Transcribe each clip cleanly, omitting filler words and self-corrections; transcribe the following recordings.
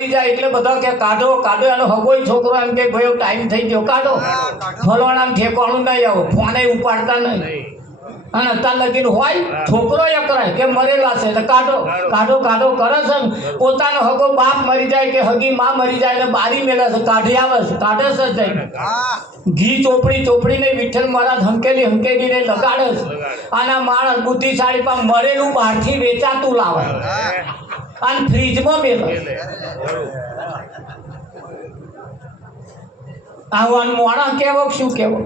જાય એટલે બધા કે કાઢો કાઢો, એનો હગોય છોકરો એમ કે ભાઈ ટાઈમ થઈ ગયો કાઢો, ફલવાના ઠેકાણું નહીં આવો, ફોને ઉપાડતા નહીં. અને અત્યાર લગીન હોય છોકરો અકરાય કે મરેલા છે એટલે કાઢો કાઢો કાઢો કરે છે ને. પોતાનો હગો બાપ મરી જાય કે હગી માં મરી જાય ને બારી મેલે છે, કાઢી આવે છે, કાઢે છે જઈને ઘી ચોપડી ચોપડીને વિઠ્ઠલ મહારાજ હંકેલી હંકેલીને લગાડે છે. આના માણસ બુદ્ધિશાળી પણ મરેલું બહારથી વેચાતું લાવે અને ફ્રીજમાં મેલે. આવું મોણા કેવો શું કેવો,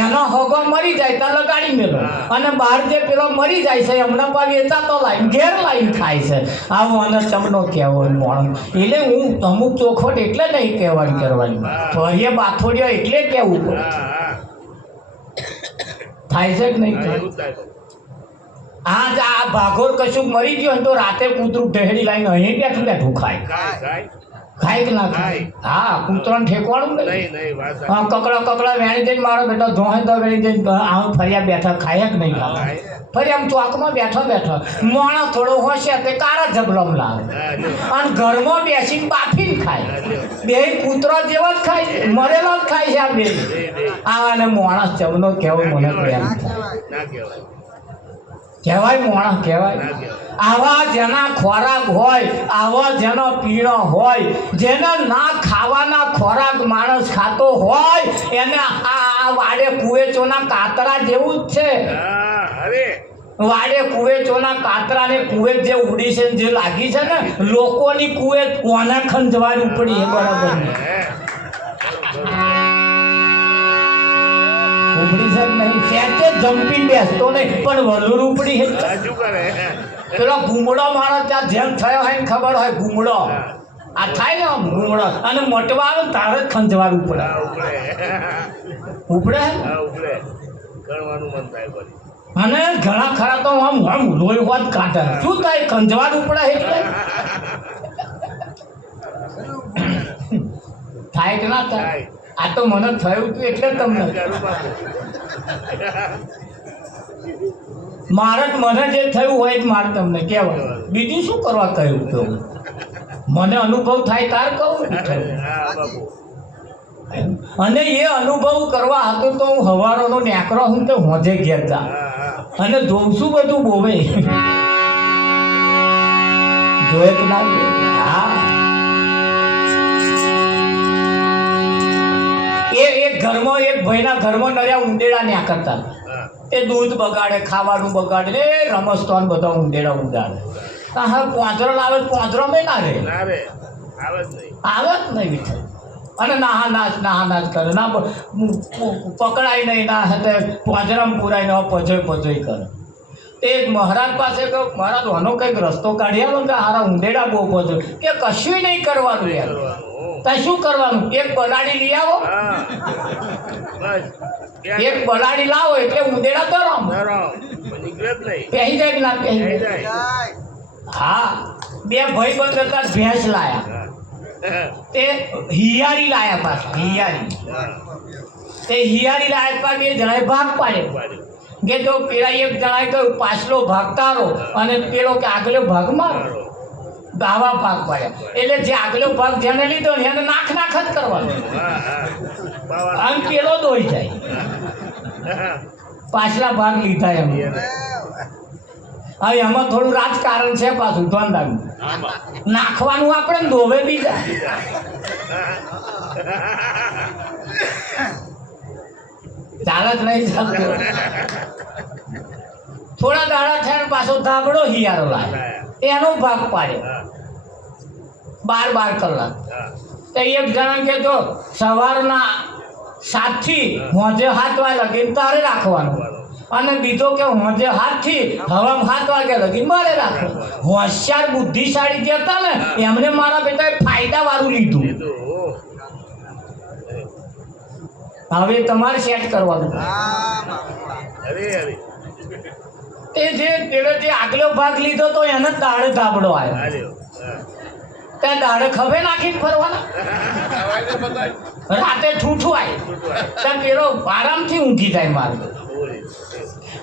એનો હગો મરી જાય તો લગાડી મેલો, અને બહાર જે પેલો મરી જાય છે હમણાં પણ વેચાતો લાઈન ઘેર લાઈન ખાય છે. આવો અને ચમનો કહેવો મોણો. એટલે હું અમુક ચોખવટ એટલે નહીં કહેવાની કરવાની, ફરીએ બાથોડિયો એટલે કેવું થાય છે કે નહીં થાય. આ ભાગોર કશું મરી ગયો તો રાતે કૂતરું ઢહેડી લાઈને અહીં બેઠું બેઠું ખાય ખાય કે ના ખાય. હા, કૂતરાને ઠેકવાનું નહીં. હા, કકડા કકડા વેણી જઈને મારો બેટો ધોહે તો વેણી જઈને આમ ફર્યા બેઠા ખાય કે નહીં ખાય. ફરી આમ ચોકમાં બેઠો બેઠો મોણા થોડો હોશે તે કારા જબલમ લાવે અને ઘરમાં બેસીને બાફીને ખાય. બે કૂતરો જેવો જ ખાય, મરેલો જ ખાય છે આ બે. આવાને મોણા ચમનો કેવો મને પ્રેમ કહેવાય, મોણા કહેવાય. આવા જેના ખોરાક હોય, આવા જેનો પીણો હોય, જેના ના ખાવાના ખોરાક માણસ ખાતો હોય એને આ વાડે કુવેચોના કાતરા જેવું જ છે. વાડે કુવેચોના કાતરા ને કુવેત જે ઉડી છે જે લાગી છે ને, લોકોની કુવેત કોના ખંજવારી ઉપડી એ બરાબર ઉપડી છે નહીં, સેચે જમ્પી બેસતો નહીં પણ વલુર ઉપડી છે. પેલો ઘૂમડો મારો ત્યાં જેમ થયો હોય ને ખબર હોય, ઘૂમડો આ થાય ને આમ ઘૂમડો અને મોટવા આવે તારે જ ખંજવાર ઉપડે ઉપડે અને ઘણા ખરા તો આમ આમ લોહી વાત કાઢે. શું થાય ખંજવાર ઉપડે એટલે થાય કે ના થાય. આ તો મને થયું હતું એટલે તમને મારે મને જે થયું હોય જ મારે તમને કહેવાય, બીજું શું કરવા કહ્યું હતું. મને અનુભવ થાય તાર કહું. અને એ અનુભવ કરવા હતો તો હું હવારોનો નેકરો હું તો હોજે ઘેર જા અને જોઉં છું બધું બોવે જોયે કે ના. હા, એક ઘરમાં એક ભાઈના ઘરમાં નર્યા ઉંદેડા ન્યા કરતા. એ દૂધ બગાડે, ખાવાનું બગાડે, એ રમસ્તોન બધા ઉંદેડા ઉડાડે. હા, પોંચરો લાવે, પોંચરો મેં ના રે આવે જ નહીં. અને નાહા નાચ કરે, ના પકડાય નહીં, ના હાથે પોંજરામાં પુરાય ને પજોય પજોય કરે. એક મહારાજ પાસે કહ્યું, મહારાજ આનો કંઈક રસ્તો કાઢી આવો કે હારા ઉંદેડા બહુ પજોય. કે કશું નહીં કરવાનું યાર, ત્યાં શું કરવાનું, એક બલાડી લઈ આવો, એક બલાડી લાવો એટલે ઉંદેડા તો રમ પહેરી જાય કે ના પહેરી જાય. હા, બે ભાઈ બંધ હતા, ભેંસ લાયા, તે હિયારી લાયા પાછા, હિયારી. તે હિયારી લાયા પાછા બે જણાએ ભાગ પાડ્યો કે તો પેલા એક જણાએ કહ્યું પાછલો ભાગ તારો અને પેલો કે આગલો ભાગ મારો. ગાવા ભાગ પાડ્યા એટલે જે આગલો ભાગ જેને લીધો ને એને નાખ નાખ જ કરવાનો અને પેલો દોઈ જાય. પાછલા ભાગ લીધા એમ. હવે એમાં થોડું રાજકારણ છે પાછું, ધ્યાન રાખવું. નાખવાનું આપણે ધોવે બીજા. ચાલે જ નહીં ચાલતું. થોડા દાડા થયા પાછો ધાબળો હિયારો લાગે, એનો ભાગ પાડ્યો 12 કલાક. તો એક જણા કે જો સવારના 7 થી હોજે 7 વાગે લગીને તારે રાખવાનું, અને બીજો કે હોજે 7 થી હવામાં 7 વાગે લગીને મારે રાખવાનું. હોશિયાર બુદ્ધિશાળી જે હતા ને એમને મારા બેટાએ ફાયદા વાળું લીધું. હવે તમારે સેટ કરવાનું. એ જે આગલો ભાગ લીધો તો એને દાડે ધાબળો આવ્યો. ત્યાં દાડે ખભે નાખીને ફરવાના, રાતે ઠૂઠું આવે ત્યાં પેલો આરામથી ઊંઘી જાય. મારે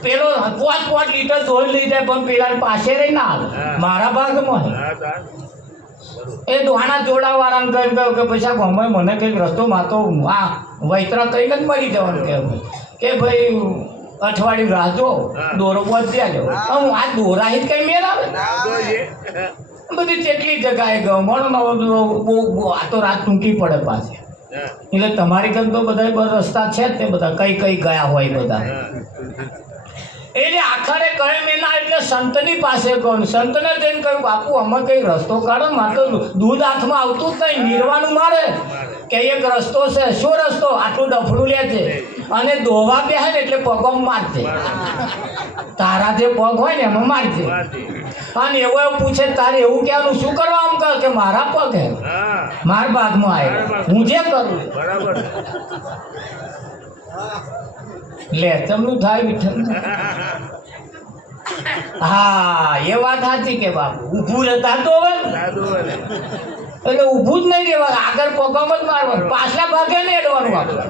પેલો 5 લીટર ધોઈ લઈ જાય પણ પેલા પાસે રહી ના આવે. મારા ભાગમાં એ દોહાણા જોડાવાળાને કહ્યું કે પછી આ ગામમાં મને કંઈક રસ્તો માતો આ વૈતરા કહીને જ મરી જવાનું કે ભાઈ અઠવાડિયું રાહ જો દોરો વધ્યા જો હું આ દોરાહી કઈ મેળ આવે બધી કેટલી જગાએ ગયો મળો બહુ આ તો રાત ટૂંકી પડે પાછી એટલે તમારી ઘર તો બધા રસ્તા છે જ તે બધા કઈ ગયા હોય બધા એટલે આખરે કહે મેના એટલે સંતની પાસે કહું સંતને જઈને કહ્યું બાપુ અમે કઈ રસ્તો કાઢો મારે તો દૂધ હાથમાં આવતું જ નહીં નીરવાનું મારે કે એક રસ્તો છે શું રસ્તો આટલું ડફડું લે છે અને દોવા બે ને એટલે પગમાં મારશે તારા જે પગ હોય ને એમાં મારશે અને એવું પૂછે તારે એવું કહેવાનું શું કરવા આમ કહે કે મારા પગ હે મારા બાગમાં આવ્યા હું જે કરું બરાબર લે તમનું થાય વિઠ્ઠલ હા એ વાત સાચી કે બાપુ ઊભું રહેતા તો હવે એટલે ઊભું જ નહીં રહેવાનું આગળ પગમાં જ મારવાનું પાછલા ભાગે નહીં અડવાનું આપણે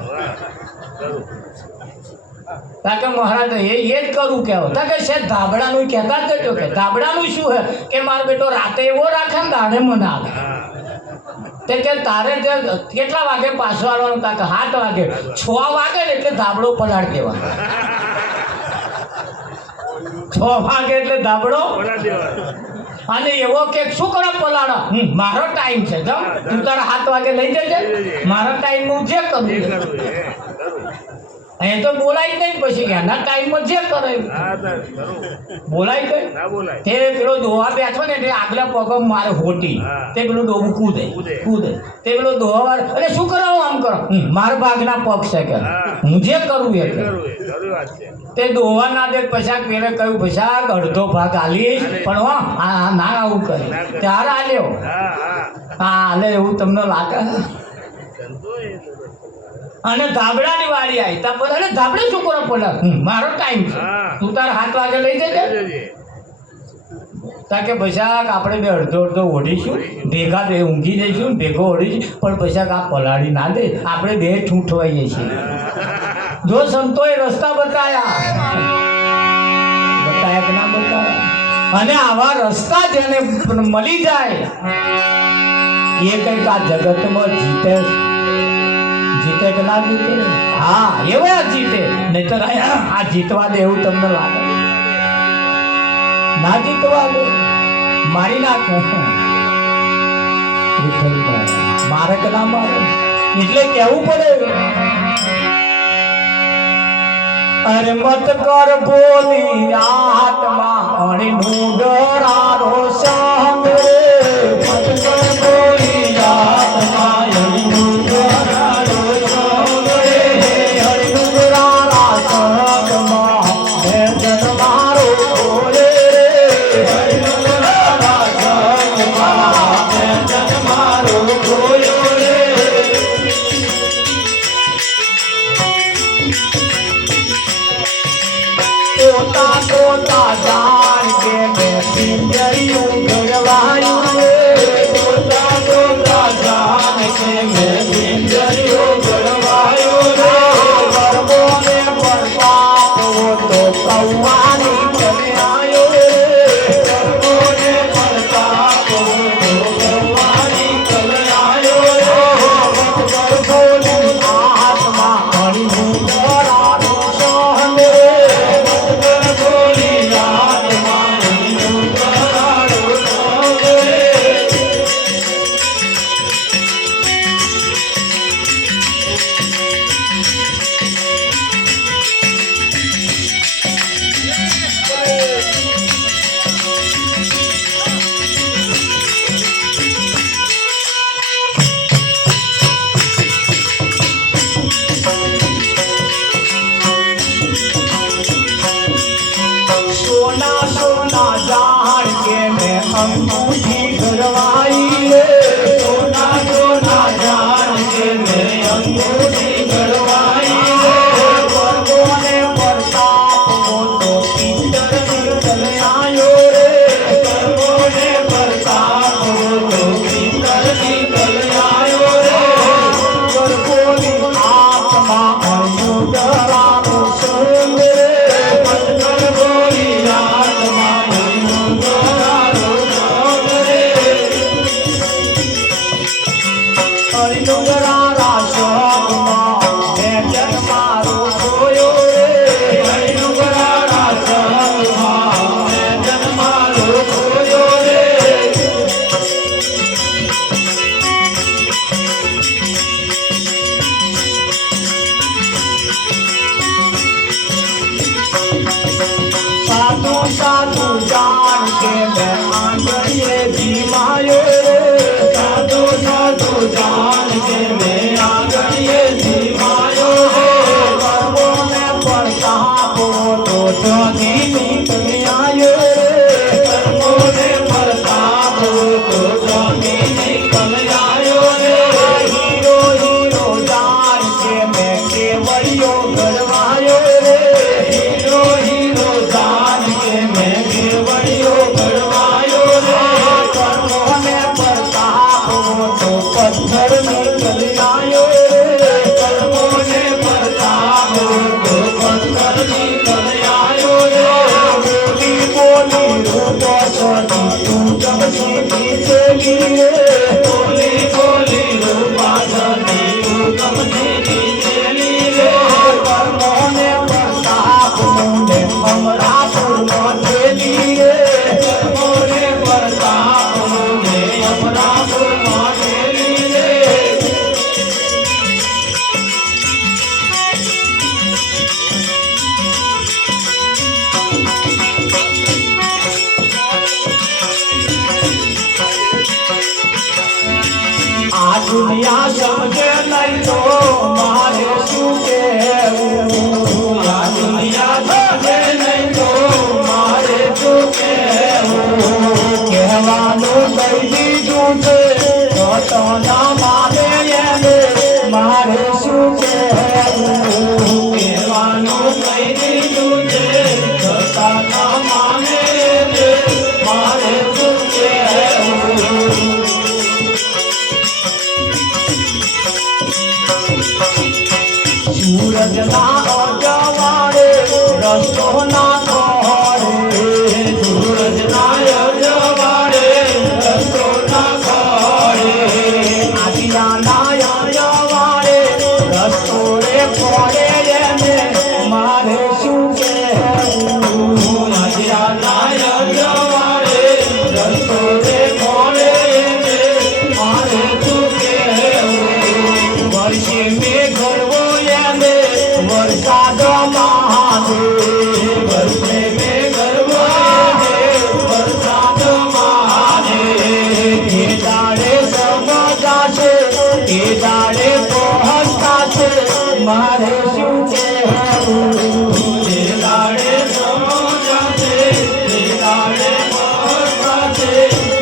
તાકે મહારાજ એ જ કરું કેવો તાકે છે ધાબડાનું કહેતા જ જજો કે ધાબડાનું શું હે કે મારો બેટો રાતે એવો રાખે ને દાડે મને આવે તે કે તારે જે કેટલા વાગે પાછો આવવાનું તાકે 7 વાગે 6 વાગે ને એટલે ધાબળો પલાળી દેવાનો 6 વાગે એટલે ધાબળો અને એવો કે શું કરો પલાળો મારો ટાઈમ છે જો તું તારા 7 વાગે લઈ જજે મારા ટાઈમ હું જે કરું એ તો બોલાય નહીં પછી કે એના ટાઈમમાં જે કરે બોલાય કઈ તે પેલો દોવા બેઠો ને એટલે આગલા પગમાં મારે હોટી તે પેલો ડોબું કૂદે તે પેલો દોવા એટલે શું કરાવું આમ કરો મારા ભાગના પગ છે કે હું જે કરું એ તે દોવા ના દે પછી પેલે કહ્યું પછી અડધો ભાગ આલીશ પણ હા ના આવું કરે ત્યારે આલ્યો હા આલે એવું તમને લાગે અને ધાબડાની વાળી આવી તા બોલે અરે ધાબડે શું કરો બોલા મારો ટાઈમ છે તું તારા 7 વાગે લઈ જજે તાકે પૈસા આપણે બે અડધો ઓઢીશું ભેગા બે ઊંઘી જઈશું ભેગો ઓઢીશું પણ પૈસા આ પલાળી ના દે આપણે બે ઠૂંઠવાઈએ છીએ જો સંતોએ રસ્તા બતાયા કે ના બતાયા અને આવા રસ્તા જેને મળી જાય એ કંઈક આ જગતમાં જીતે કે ના જીતે હા એવા જીતે નહીતર આ જીતવા દે એવું તમને લાગે ના જીતવા દે મારી નાખે મારે કે ના મારે એટલે કેવું પડે અરે મત કર બોલી આત્મા અણી ડુંગરારો સંગ મત કર બોલી આત્મા અણી ડુંગરારો સંગ હરિ ડુંગરારા સંગમાં હે જન્મારો બોલે હરિ ડુંગરારા સંગમાં હે જન્મારો બોલે तोता तोता जान के मैं पिंजरियों घरवाई ડુંગરા રાશમાં મેં જન્મારો જોયો રે ડુંગરા રાશમાં મેં જન્મારો જોયો રે સાધુ સાધુ જાન કે મેં આંગળીએ જીમાયો રે સાધુ સાધુ જાન કે મેં આંગળીએ જીમાયો રે કર્મો ને પરતાપો તો જોગી નીકળી આયો રે કર્મો ને પરતાપો તો જોગી નીકળી આયો રે હીરો હીરો જાન કે મેં કેવડિયો ગરવાયો રે હીરો હીરો જાન કે મેં કેવડિયો ગરવાયો રે કર્મો ને પરતાપો તો પથ્થર નીકળી આયો રે કર્મો ને પરતાપો તો પથ્થર નીકળી આયો રે બોલી બોલી રૂપો સદી તું જબ સીધી ચલી રે બોલી બોલી રૂપા સદી તું જબ સીધી ચલી રે કર્મો ને પરતાપો ને અમરાપુરમાં ચલી રે કર્મો ને પરતાપો ને અમરાપુરમાં ચલી રે આ દુનિયા સમજે નહીં તો મારે શું કહેવું આ દુનિયા સમજે નહીં તો મારે શું કહેવું કહેવાનું કહી દીધું છે તો ના માને એને મારે શું કહેવું કહેવાનું કહી દીધું છે છતાં ના માને એને મારે શું કહેવું સૂરજ ના અજવાળે રસ્તો ના ખોળે સૂરજ ના અજવાળે રસ્તો ના ખોળે આદિયા ના અજવાળે રસ્તો રે ખોળે એને મારે શું કહેવું આદિયા ના અજવાળે રસ્તો રે ખોળે એને મારે શું કહેવું વર્ષે મેં ગરવો વરસાદ મહાદેવ વર્ષે મેં ગરવો વરસાદ મહાદેવ એ દાડે સમજાશે એ દાડે પહોંચતાશે મારે શું કહેવું એ દાડે સમજાશે એ દાડે પહોંચતાશે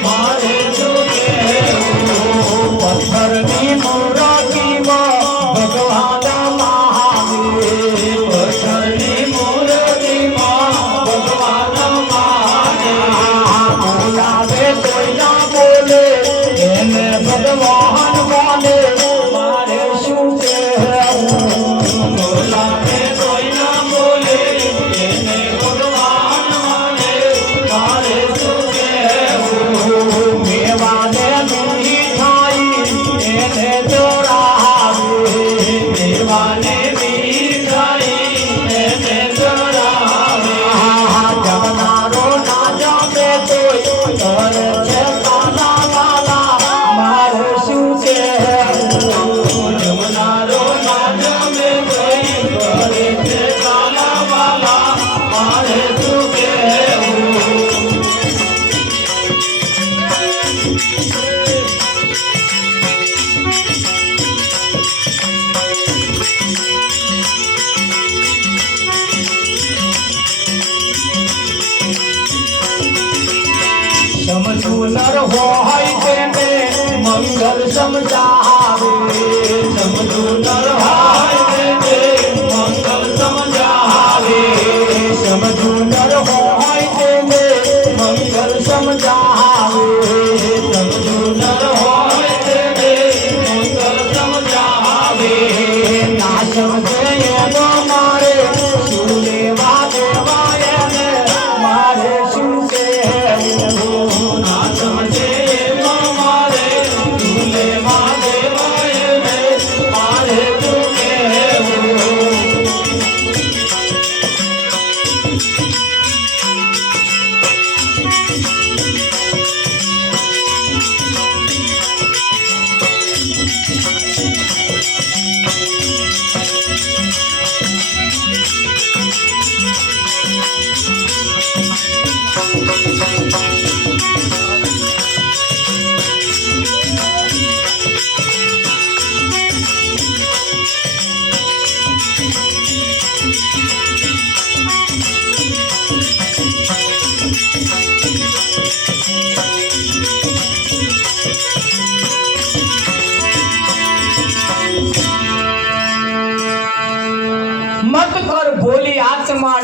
મારે શું કહેવું પથ્થરની મૂર્તિમાં ભગવાન પથ્થરની મૂર્તિમાં ભગવાન મહાદેવ બોલાવે કોઈ ના બોલે એને ભગવાન માને મારે શું કહેવું બોલાવે કોઈ ના બોલે એને ભગવાન માને મારે શું કહેવું મેવાને મીઠી થાય એને જોડાવે મેવાને જમનારો ના જામે તો કરે છે કાના વાલા મારે શું કહેવું જમનારો ના જામે તો કરે છે કાના વાલા મારે શું કહેવું સમજવું નર હોય તેને મંગલ સમજાવે સમજવું નર હોય તેને મંગલ સમજાવે સમજવું નર હોય તેને મંગલ સમજાવે સમજવું નર હોય તેને મંગલ સમજાવે ના સમજે એનો મારે શું લેવા દેવા એને મારે શું કહેવું ના સમજે એનો મારે શું લેવા દેવા એને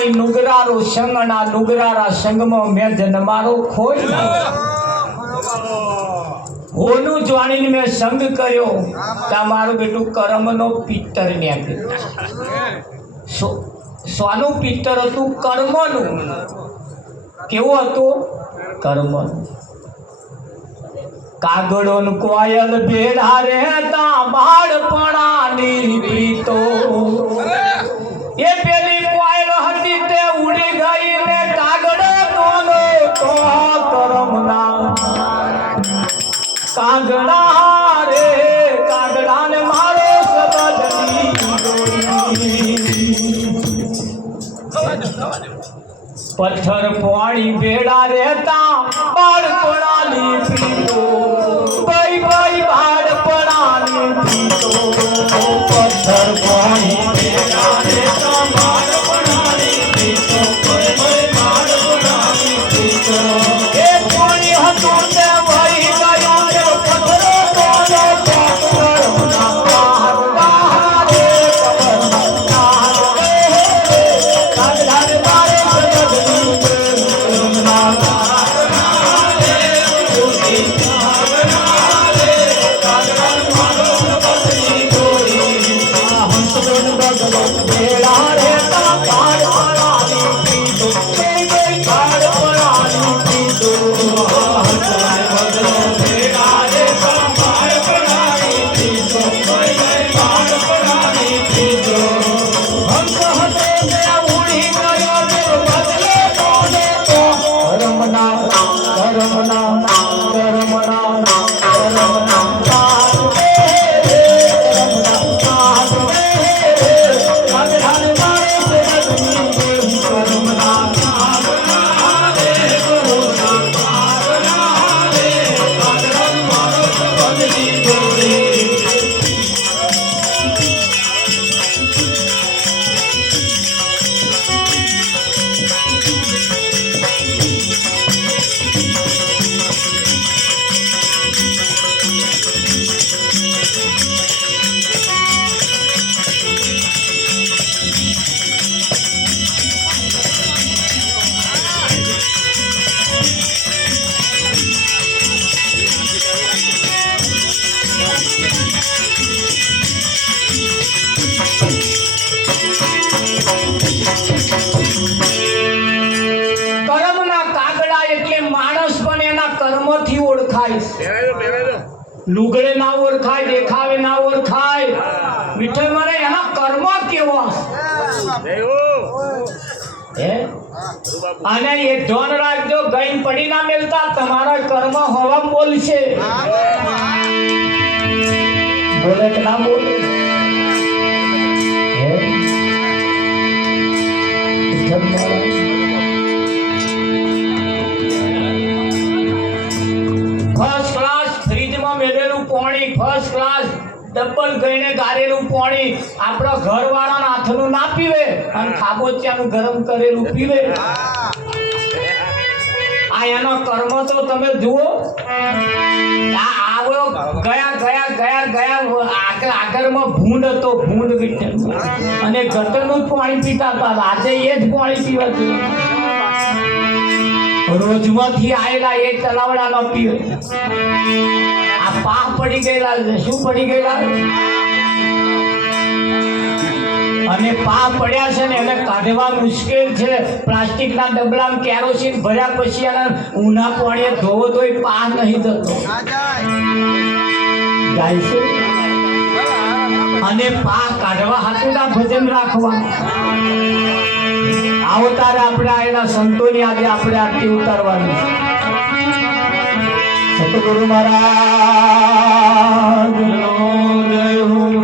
જાણી નુગરારો સંગ ના નુગરારા સંગમાં મેં જન્મારો ખોજ હોનું જાણીને મેં સંગ કર્યો તમારું બેટું કર્મનો પિત્તર ને સોનું પિત્તર હતું કર્મનું કેવું હતું કર્મનું કાગડો ને કોયલ ભેળા રહેતા બાળપણાની પ્રીતો એ પેલી કોયલ હતી તે ઉડી ગઈ ને કાગડો તોનો તો કરમના કાગડા રે કાગડા ને મારો સબદની પથ્થર પાણી ભેળા રહેતા બાળપણાની પ્રીતો ભાઈ ભાઈ બાળપણાની પ્રીતો પથ્થર પાણી ભેળા રહેતા બાળપણાની પ્રીતો ભાઈ બાળપણાની પ્રીતો એ પાણી હતું તે વહી ગયું ને પથ્થરો તોડો પકડના કાગડા રે કાગડા રે મારે લુગડે ના ઓળખાય દેખાવે ના ઓળખાય મીઠાઈ મારે એના કર્મ કેવો અને એ ધોન રાખજો ગઈ પડી ના મેલતા તમારા કર્મ હવા બોલશે બોલે કે ના બોલે ફર્સ્ટ ક્લાસ ફ્રીજમાં મેલેલું પાણી ફર્સ્ટ ક્લાસ ડબલ ગઈને ગારેલું પાણી આપણા ઘરવાળાના હાથનું ના પીવે અને ખાબોચિયાનું ગરમ કરેલું પીવે આ એનો કર્મ તો તમે જુઓ આ આવડો ગયા આગળમાં ભૂંડ હતો ભૂંડ અને ગટરનું જ પાણી પીતા હતા આજે એ જ પાણી પીવા રોજમાંથી આયેલા એ તલાવડા ન પીવે આ પાપ પડી ગયેલા શું પડી ગયેલા અને પાપ પડ્યા છે ને એને કાઢવા મુશ્કેલ છે પ્લાસ્ટિકના ડબલામાં કેરોસીન ભર્યા પછી આના ઊના પાણીએ ધોવો તો પા નહીં થતો જાય છે અને પા કાઢવા હાથુના ભજન રાખવાનું આવો તારે આપણે આયેલા સંતોની આજે આપણે આરતી ઉતારવાની સતગુરુ મહારાજ જય હો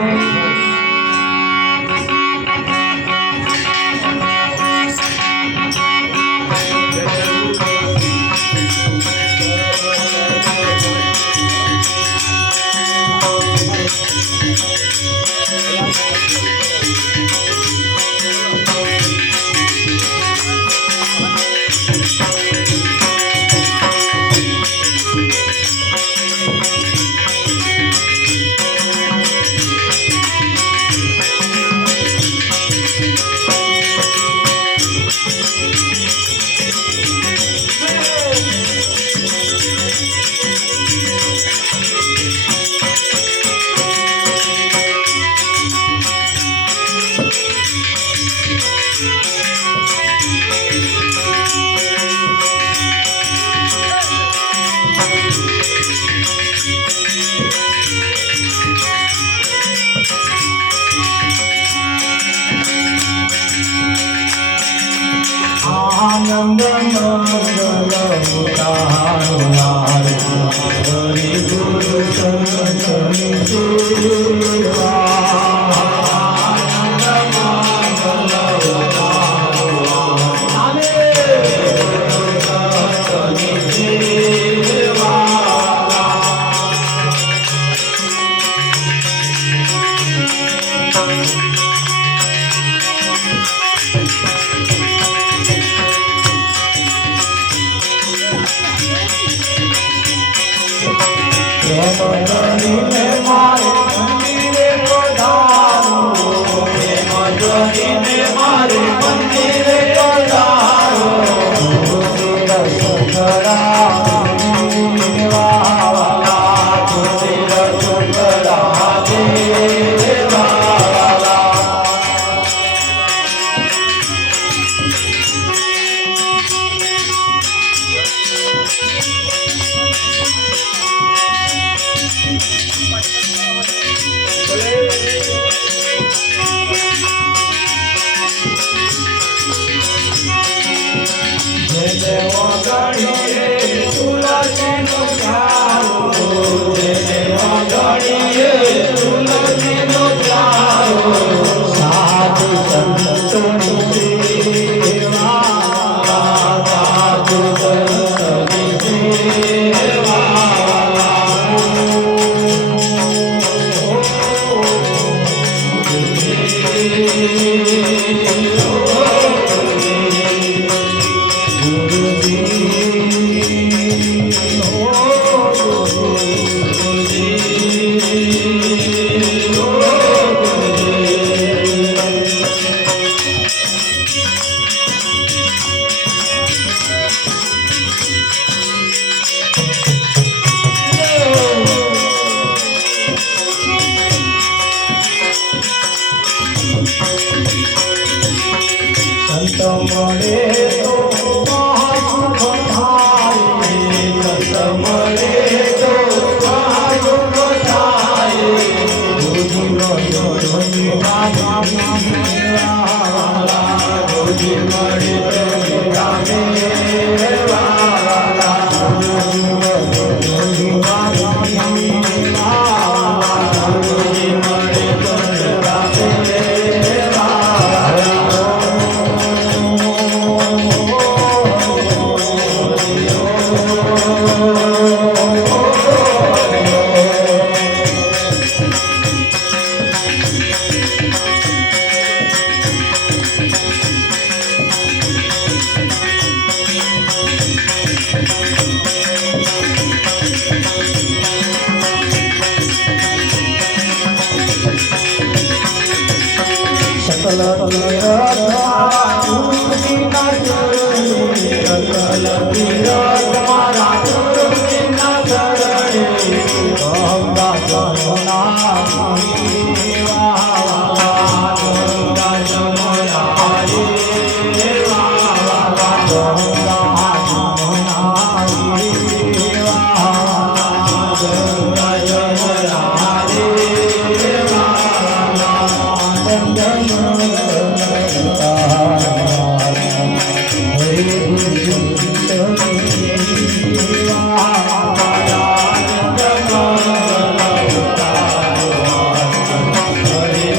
Hare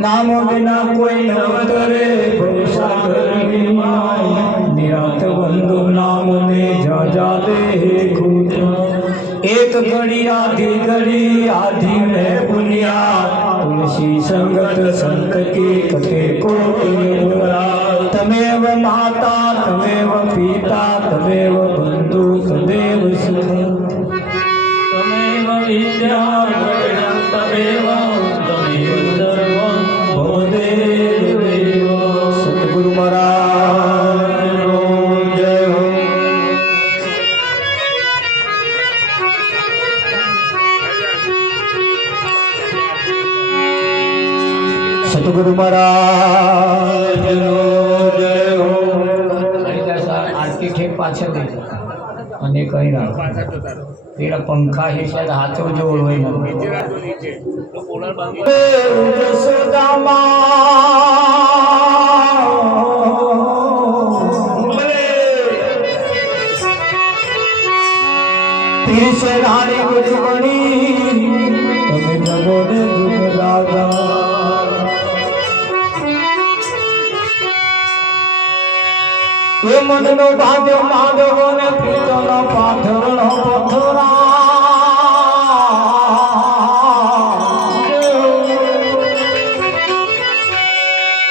नाम बिना कोई नवतरे निरात बंधु नाम ने जा जा दे एक घड़ी आधी में पुनिया तुलसी संगत संत की कटे को तमेव माता तमेव पिता तमेव बंधु तमेव सुख तमेव विद्या तमेव सतगुरु महाराज जय हो। सतगुरु महाराज जय हो। આરતી ઠેક પાછળ દે અને કઈ ના પેલા પંખા હે શાયદ હાથો જોડ હોય તીર્ષે રાણી ગુજવણી તમે જગો ને જુગ રાજા એ મનનો ભાગ્ય માધવ ને પિતનો પાથરણો પથરા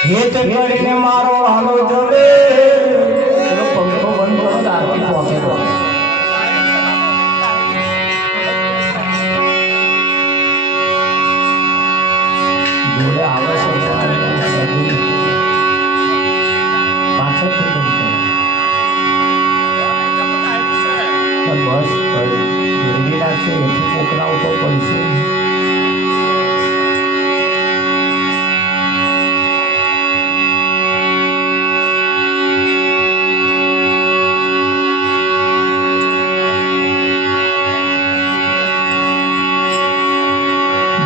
હેત કરીને મારો આલો જલે પંખો બંધ કરો આરતી પહોંચે જોડે આવે છે પાછળથી બસ ભેગી રાખશે એથી પોકરાઓ તો પડશે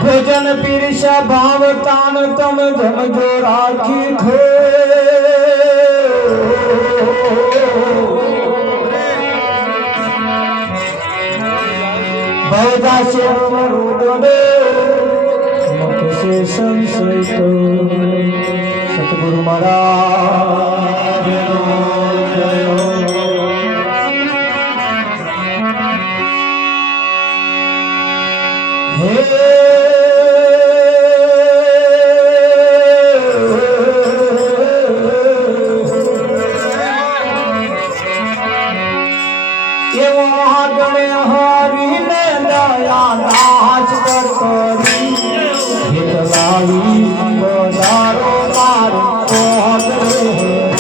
ભોજન પીરસા ભાવ તાન તમ જમજો રાખી ખો ભવદાસે મરુદને મકસે સંશય તો સતગુરુ મહારાજ જય હો। એવો ગણે હરીને દયા નાશ કર કરી હિતલાવી બધારો મારો કોણ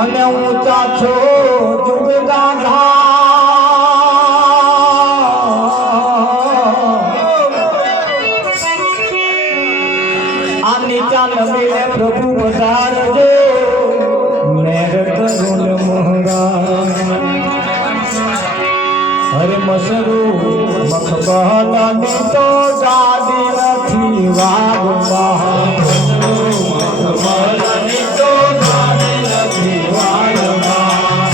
અને ઊંચા છો જુગ ગાધા આ નીચા નમીને પ્રભુ વધારજો મેર કરુણ મોહરા હરે મસરૂ મખબાલાની તો ગાદી નથી વાગમાં મખબાલાની તો ગાદી નથી વાગમાં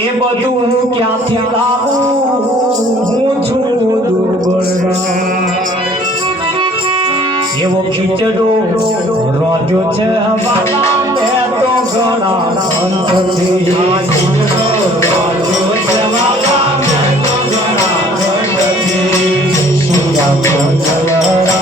એ બધું હું ક્યાંથી લાવું હું છું દુર્બળ એવો ખીચડો રોજો છે હવાલા મે તો ઘણા અંતથી રોજો છે હવાલા મે તો ઘણા અંતથી શિરા મંગળરા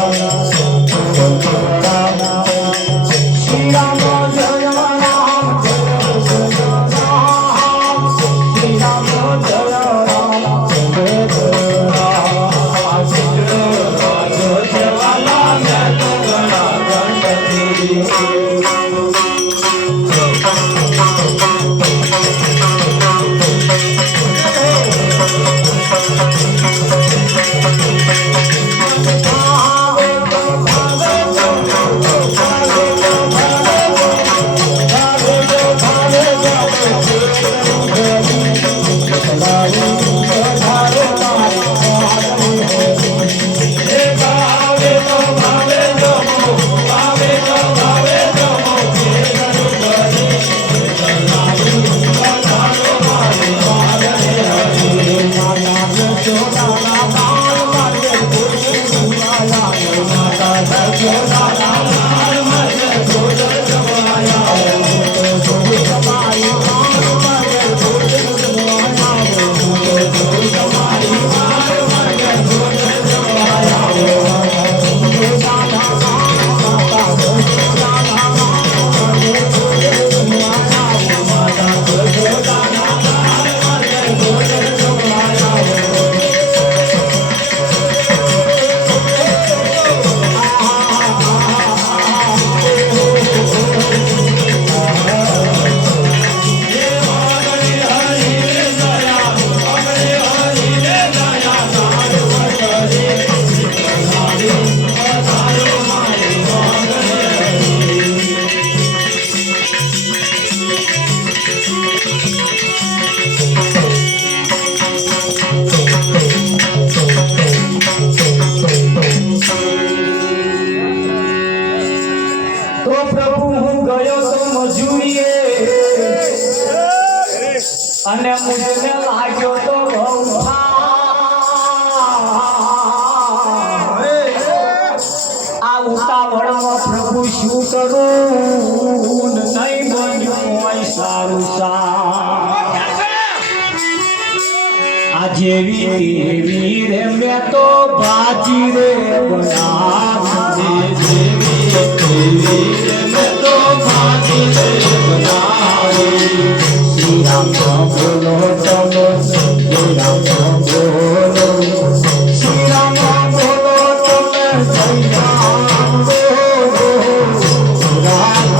અને મુજને લાગ્યો તો બહુ આ ઉતાવળમાં પ્રભુ શું કરું નહીં બન્યું હોય સારું આ જેવી એવી રે મેં તો ભાજી રે બનાવી જેવી એવી રે મેં તો ભાજી રે બનાવી શ્રી રામ બોલો તમે શ્રી રામ બોલો શ્રી રામ બોલો તમે જય રામ બોલો રામ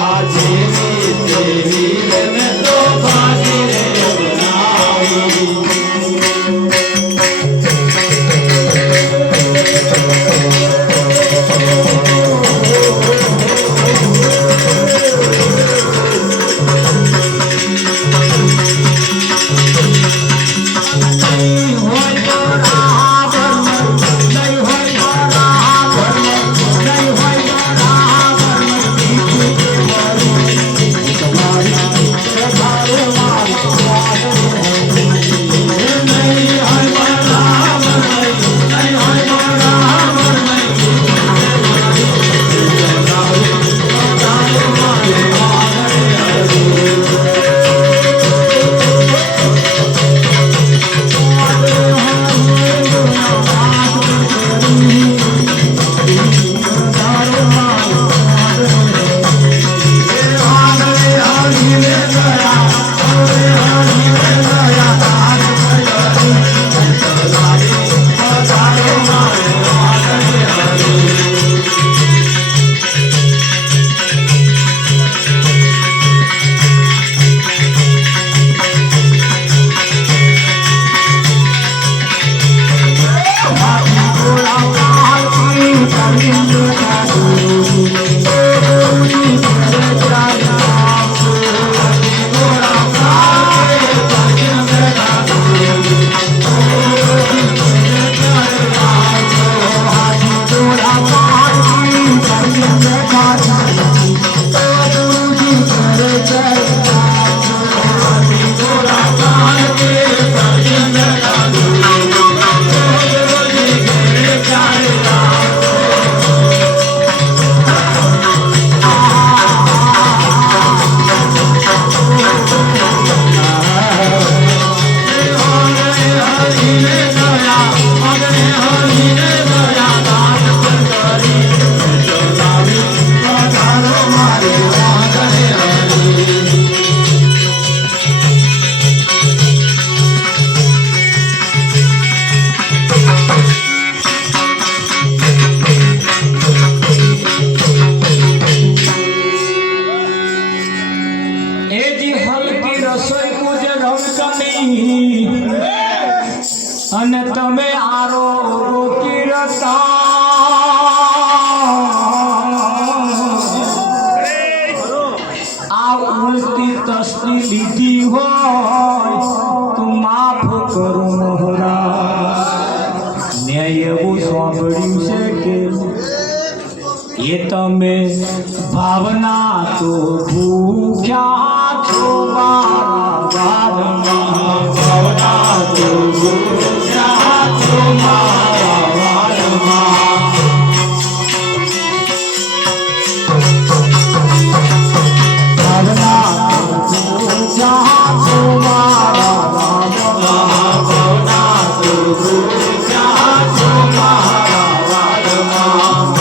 આ જેવી એવી રે મેં તો ભાજી રે બનાવી અને તમે આરો રોકી રતા આ ઉલટી તસ્તી લીધી હોય તો માફ કરો મોહરા મેં એવું સાંભળ્યું છે કે એ તમે ભાવના તો ભૂખ્યા છો મારા વારમાં ભાવના તો ભૂખ્યા છો મારા વારમાં ભાવના તો ભૂખ્યા છો મારા વારમાં ભાવના તો ભૂખ્યા છો મારા વારમાં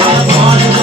ભગવાન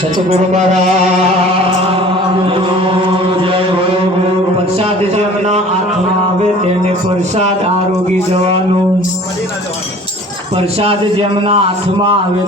સતગુરુ મહારાજ જય હો. પ્રસાદ જેમના હાથમાં આવે તેને પ્રસાદ આરોગી જવાનું. પ્રસાદ જેમના હાથમાં આવે